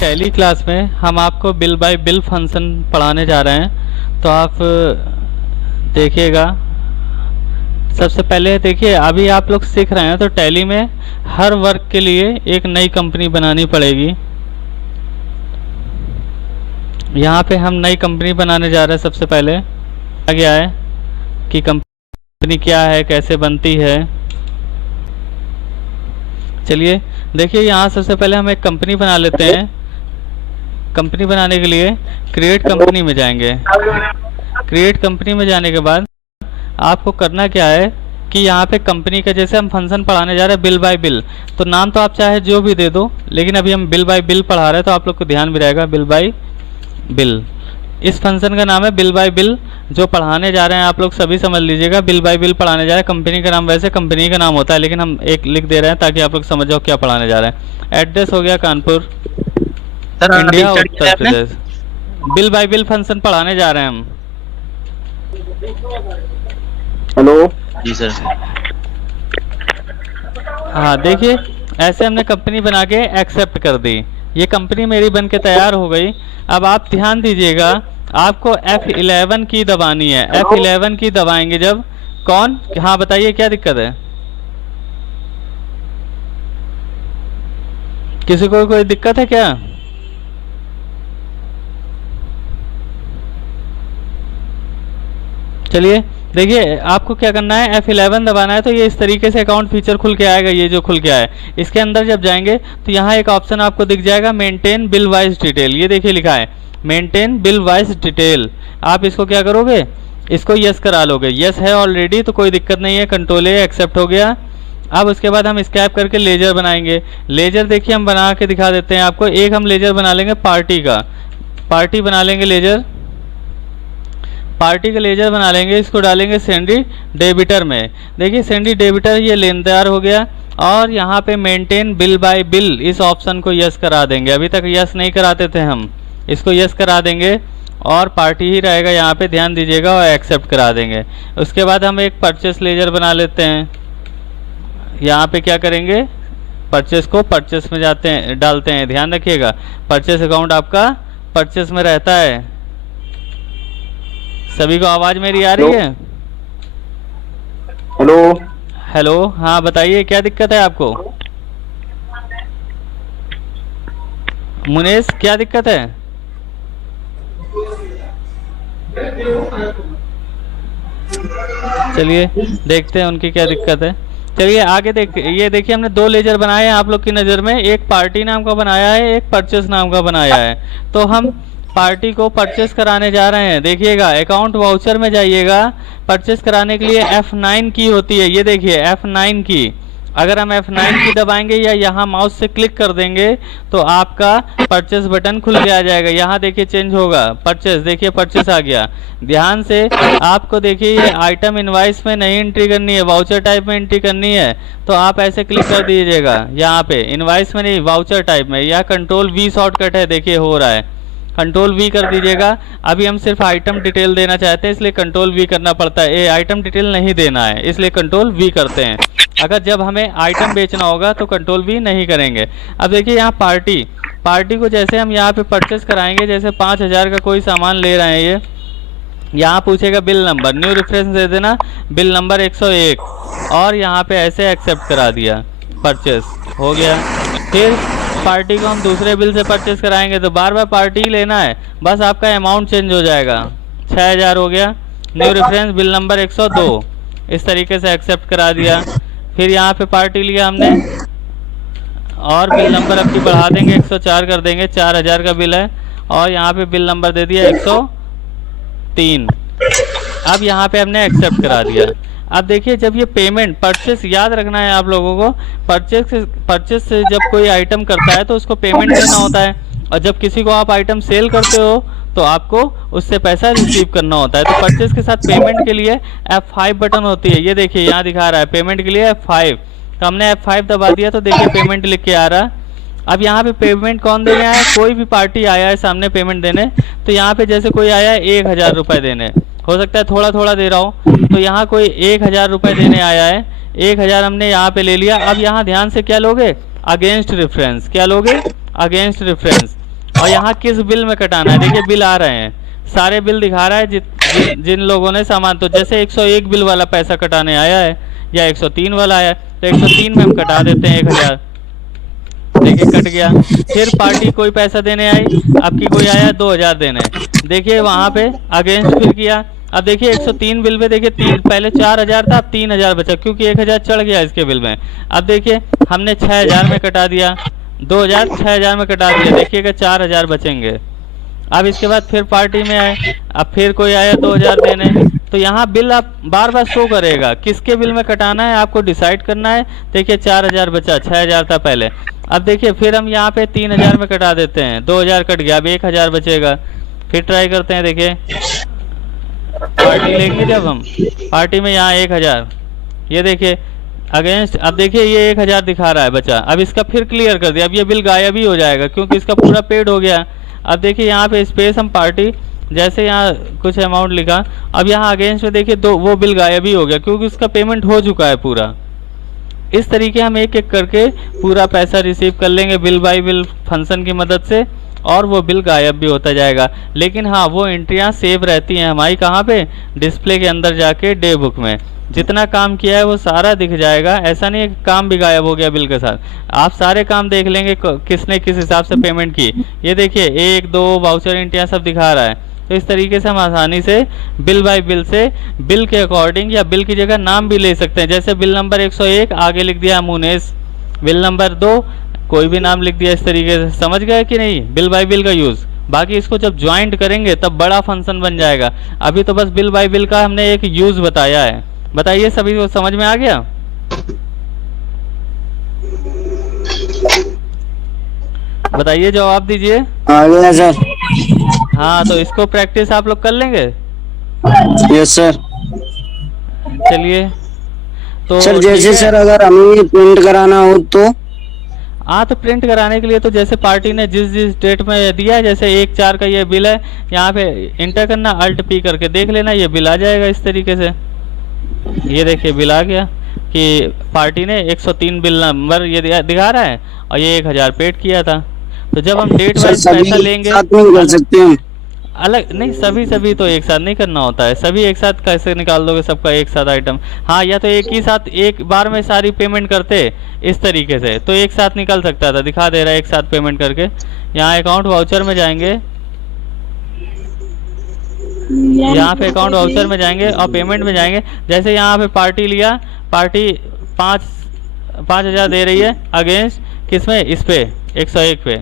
Tally class में हम आपको बिल बाय बिल फंक्शन पढ़ाने जा रहे हैं। तो आप देखिएगा। सबसे पहले देखिए, अभी आप लोग सीख रहे हैं तो टैली में हर वर्क के लिए एक नई कंपनी बनानी पड़ेगी। यहाँ पे हम नई कंपनी बनाने जा रहे हैं। सबसे पहले आ गया है कि कंपनी क्या है, कैसे बनती है। चलिए देखिए, यहाँ सबसे पहले हम एक कंपनी बना लेते हैं। कंपनी बनाने के लिए क्रिएट कंपनी में जाएंगे। क्रिएट कंपनी में जाने के बाद आपको करना क्या है कि यहाँ पे कंपनी का, जैसे हम फंक्शन पढ़ाने जा रहे हैं बिल बाय बिल, तो नाम तो आप चाहे जो भी दे दो, लेकिन अभी हम बिल बाय बिल पढ़ा रहे हैं तो आप लोग को ध्यान भी रहेगा बिल बाय बिल। इस फंक्शन का नाम है बिल बाय बिल। जो पढ़ाने जा रहे हैं आप लोग सभी समझ लीजिएगा, बिल बाय बिल पढ़ाने जा रहे हैं। कंपनी का नाम वैसे कंपनी का नाम होता है, लेकिन हम एक लिख दे रहे हैं ताकि आप लोग समझ जाओ क्या पढ़ाने जा रहे हैं। एड्रेस हो गया Kanpur, India, Uttar Pradesh. Bill bye bill function पढ़ाने जा रहे हैं हम। हेलो जी सर। हाँ देखिए, ऐसे हमने कंपनी बना के एक्सेप्ट कर दी। ये कंपनी मेरी बन के तैयार हो गई। अब आप ध्यान दीजिएगा, आपको F11 की दबानी है। F11 की दबाएंगे जब, कौन, हाँ बताइए क्या दिक्कत है? किसी को कोई दिक्कत है क्या? चलिए देखिए, आपको क्या करना है, F11 दबाना है। तो ये इस तरीके से अकाउंट फीचर खुल के आएगा। ये जो खुल के आया है, इसके अंदर जब जाएंगे तो यहाँ एक ऑप्शन आपको दिख जाएगा, मेंटेन बिल वाइज डिटेल। ये देखिए लिखा है मेंटेन बिल वाइज डिटेल। आप इसको क्या करोगे, इसको यस करा लोगे। यस है ऑलरेडी तो कोई दिक्कत नहीं है, कंट्रोल ए एक्सेप्ट हो गया। अब उसके बाद हम स्कैप करके लेजर बनाएंगे। लेजर देखिए हम बना के दिखा देते हैं आपको। एक हम लेजर बना लेंगे पार्टी का, पार्टी बना लेंगे लेजर, पार्टी का लेजर बना लेंगे। इसको डालेंगे सेंडी डेबिटर में। देखिए सेंडी डेबिटर ये लेनदार हो गया। और यहाँ पे मेंटेन बिल बाय बिल, इस ऑप्शन को यस करा देंगे। अभी तक यस नहीं कराते थे हम, इसको यस करा देंगे और पार्टी ही रहेगा यहाँ पे, ध्यान दीजिएगा, और एक्सेप्ट करा देंगे। उसके बाद हम एक परचेस लेजर बना लेते हैं। यहाँ पे क्या करेंगे, परचेस को परचेस में जाते हैं, डालते हैं। ध्यान रखिएगा, परचेस अकाउंट आपका परचेस में रहता है। सभी को आवाज मेरी आ रही है? हेलो हेलो, हाँ बताइए क्या दिक्कत है आपको? मुनेश क्या दिक्कत है? चलिए देखते हैं उनकी क्या दिक्कत है। चलिए आगे ये देखिए, हमने दो लेजर बनाए हैं आप लोग की नज़र में। एक पार्टी नाम का बनाया है, एक परचेस नाम का बनाया है। तो हम पार्टी को परचेस कराने जा रहे हैं। देखिएगा अकाउंट वाउचर में जाइएगा। परचेस कराने के लिए F9 की होती है। ये देखिए F9 की, अगर हम F9 की दबाएंगे या यहाँ माउस से क्लिक कर देंगे तो आपका परचेस बटन खुल के आ जाएगा। यहाँ देखिए चेंज होगा, परचेस, देखिए परचेस आ गया। ध्यान से आपको देखिए, ये आइटम इनवाइस में नहीं एंट्री करनी है, वाउचर टाइप में एंट्री करनी है। तो आप ऐसे क्लिक कर दीजिएगा यहाँ पे, इनवाइस में नहीं, वाउचर टाइप में। या कंट्रोल V शॉर्टकट है, देखिए हो रहा है, कंट्रोल V कर दीजिएगा। अभी हम सिर्फ आइटम डिटेल देना चाहते हैं, इसलिए कंट्रोल V करना पड़ता है। ये आइटम डिटेल नहीं देना है, इसलिए कंट्रोल V करते हैं। अगर जब हमें आइटम बेचना होगा तो कंट्रोल V नहीं करेंगे। अब देखिए यहाँ पार्टी को जैसे हम यहाँ पे परचेस कराएंगे, जैसे 5000 का कोई सामान ले रहे हैं। ये यहाँ पूछेगा बिल नंबर, न्यू रेफरेंस दे देना, बिल नंबर 101, और यहाँ पे ऐसे एक्सेप्ट करा दिया, परचेस हो गया। फिर पार्टी को हम दूसरे बिल से परचेस कराएंगे तो बार बार पार्टी ही लेना है, बस आपका अमाउंट चेंज हो जाएगा। 6000 हो गया, न्यू रेफरेंस बिल नंबर 102, इस तरीके से एक्सेप्ट करा दिया। फिर यहाँ पे पार्टी लिया हमने और बिल नंबर अपनी बढ़ा देंगे, 104 कर देंगे, 4000 का बिल है, और यहाँ पे बिल नंबर दे दिया 103। अब यहाँ पे हमने एक्सेप्ट करा दिया। अब देखिए, जब ये पेमेंट, परचेस याद रखना है आप लोगों को, परचेस से जब कोई आइटम करता है तो उसको पेमेंट देना होता है, और जब किसी को आप आइटम सेल करते हो तो आपको उससे पैसा रिसीव करना होता है। तो परचेस के साथ पेमेंट के लिए F5 बटन होती है। ये देखिए यहाँ दिखा रहा है पेमेंट के लिए F5, तो हमने F5 दबा दिया तो देखिए पेमेंट लिख के आ रहा। अब यहाँ पे पेमेंट कौन देने आया है, कोई भी पार्टी आया है सामने पेमेंट देने। तो यहाँ पे जैसे कोई आया है 1000 रुपये देने, हो सकता है थोड़ा थोड़ा दे रहा हूँ, तो यहाँ कोई 1000 रुपये देने आया है, 1000 हमने यहाँ पे ले लिया। अब यहाँ ध्यान से क्या लोगे, अगेंस्ट रेफरेंस, क्या लोगे, अगेंस्ट रेफरेंस। और यहाँ किस बिल में कटाना है। देखिए बिल आ रहे हैं, सारे बिल दिखा रहा है जिन लोगों ने सामान, तो जैसे 101 बिल वाला पैसा कटाने आया है या 103 वाला आया, तो 103 में हम कटा देते हैं 1000। देखिए कट गया। फिर पार्टी कोई पैसा देने आई, आपकी कोई आया 2000 देने, देखिए वहां पे अगेंस्ट फिर किया। अब देखिए 103 बिल में देखिए पहले 4000 था, अब 3000 बचा क्योंकि 1000 चढ़ गया इसके बिल में। अब देखिए हमने 6000 में कटा दिया, 2000 6000 में कटा दिया, देखिएगा 4000 बचेंगे। अब इसके बाद फिर पार्टी में आए, अब फिर कोई आया 2000 देने, तो यहाँ बिल आप बार बार शो करेगा किसके बिल में कटाना है, आपको डिसाइड करना है। देखिए 4000 बचा, 6000 था पहले। अब देखिए फिर हम यहाँ पे 3000 में कटा देते हैं, 2000 कट गया, अब 1000 बचेगा। फिर ट्राई करते हैं, देखिए पार्टी लेंगे जब हम पार्टी में यहाँ 1000, ये देखिए अगेंस्ट, अब देखिए ये 1000 दिखा रहा है बचा। अब इसका फिर क्लियर कर दिया, अब ये बिल गायब ही हो जाएगा क्योंकि इसका पूरा पेड हो गया। अब देखिए यहाँ पे स्पेस हम पार्टी, जैसे यहाँ कुछ अमाउंट लिखा, अब यहाँ अगेंस्ट में देखिए वो बिल गायब ही हो गया क्योंकि उसका पेमेंट हो चुका है पूरा। इस तरीके हम एक एक करके पूरा पैसा रिसीव कर लेंगे बिल बाय बिल फंक्शन की मदद से, और वो बिल गायब भी होता जाएगा। लेकिन हाँ, वो एंट्रियाँ सेव रहती हैं हमारी कहाँ पे, डिस्प्ले के अंदर जाके डे बुक में जितना काम किया है वो सारा दिख जाएगा। ऐसा नहीं है कि काम भी गायब हो गया बिल के साथ, आप सारे काम देख लेंगे किसने किस हिसाब से पेमेंट की। ये देखिए 1 2 वाउचर एंट्रियाँ सब दिखा रहा है। तो इस तरीके से हम आसानी से बिल बाय बिल से बिल के अकॉर्डिंग, या बिल की जगह नाम भी ले सकते हैं। जैसे बिल नंबर 101 आगे लिख दिया मुनेश, बिल नंबर 2 कोई भी नाम लिख दिया। इस तरीके से समझ गए कि नहीं बिल बाय बिल का यूज़। बाकी इसको जब ज्वाइंट करेंगे तब बड़ा फंक्शन बन जाएगा। अभी तो बस बिल बाय बिल का हमने एक यूज़ बताया है। बताइए सभी को समझ में आ गया? बताइए, जवाब दीजिए। आ गया सर। हाँ, तो इसको प्रैक्टिस आप लोग कर लेंगे। Yes sir. चलिए तो सर जैसे सर अगर हमें प्रिंट कराना हो तो हाँ, तो प्रिंट कराने के लिए तो जैसे पार्टी ने जिस डेट में दिया है, जैसे 1/4 का ये बिल है, यहाँ पे इंटर करना, अल्ट पी करके देख लेना, ये बिल आ जाएगा इस तरीके से। ये देखिए बिल आ गया कि पार्टी ने 103 बिल नंबर ये दिखा रहा है और ये 1000 पेड किया था। तो जब हम डेट वाइज पैसा लेंगे, साथ में कर सकते हैं अलग नहीं, सभी तो एक साथ नहीं करना होता है। सभी एक साथ कैसे निकाल दोगे सबका एक साथ आइटम? हाँ, या तो एक ही साथ एक बार में सारी पेमेंट करते इस तरीके से तो एक साथ निकल सकता था। दिखा दे रहा है एक साथ पेमेंट करके। यहाँ अकाउंट वाउचर में जाएंगे, यहाँ पे अकाउंट वाउचर में जाएंगे और पेमेंट में जाएंगे। जैसे यहाँ पे पार्टी लिया, पार्टी 5000 दे रही है अगेंस्ट किसमें, इस पे 101 पे।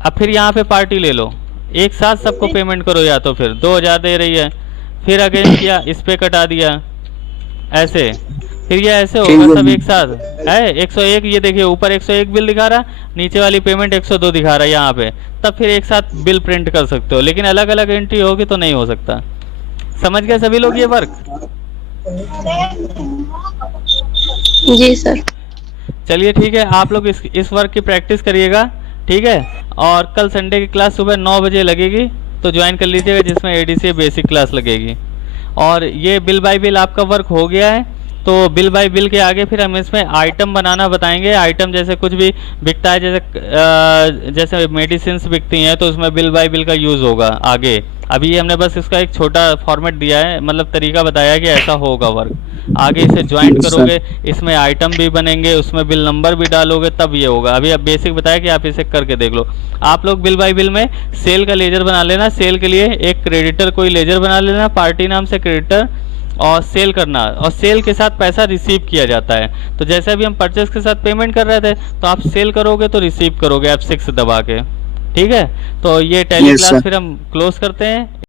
अब फिर यहाँ पे पार्टी ले लो, एक साथ सबको पेमेंट करो, या तो फिर 2000 दे रही है, फिर अगेंस्ट किया, इस पे कटा दिया, ऐसे। फिर ये ऐसे होगा सब एक साथ है। 101 ये देखिए ऊपर 101 बिल दिखा रहा, नीचे वाली पेमेंट 102 दिखा रहा है यहाँ पे। तब फिर एक साथ बिल प्रिंट कर सकते हो, लेकिन अलग अलग एंट्री होगी तो नहीं हो सकता। समझ गए सभी लोग ये वर्क? जी सर। चलिए ठीक है, आप लोग इस वर्क की प्रैक्टिस करिएगा, ठीक है। और कल संडे की क्लास सुबह 9 बजे लगेगी, तो ज्वाइन कर लीजिएगा, जिसमें एडीसी बेसिक क्लास लगेगी। और ये बिल बाय बिल आपका वर्क हो गया है। तो बिल बाय बिल के आगे फिर हम इसमें आइटम बनाना बताएंगे। आइटम जैसे कुछ भी बिकता है, जैसे मेडिसिन्स बिकती हैं, तो उसमें बिल बाय बिल का यूज़ होगा आगे। अभी हमने बस इसका एक छोटा फॉर्मेट दिया है, मतलब तरीका बताया कि ऐसा होगा वर्क। आगे इसे ज्वाइंट करोगे, इसमें आइटम भी बनेंगे, उसमें बिल नंबर भी डालोगे, तब ये होगा। अभी अब बेसिक बताया कि आप इसे करके देख लो। आप लोग बिल बाय बिल में सेल का लेजर बना लेना। सेल के लिए एक क्रेडिटर कोई लेजर बना लेना, पार्टी नाम से क्रेडिटर, और सेल करना। और सेल के साथ पैसा रिसीव किया जाता है। तो जैसे अभी हम परचेस के साथ पेमेंट कर रहे थे, तो आप सेल करोगे तो रिसीव करोगे F6 दबा के, ठीक है। तो ये टैली क्लास फिर हम क्लोज करते हैं।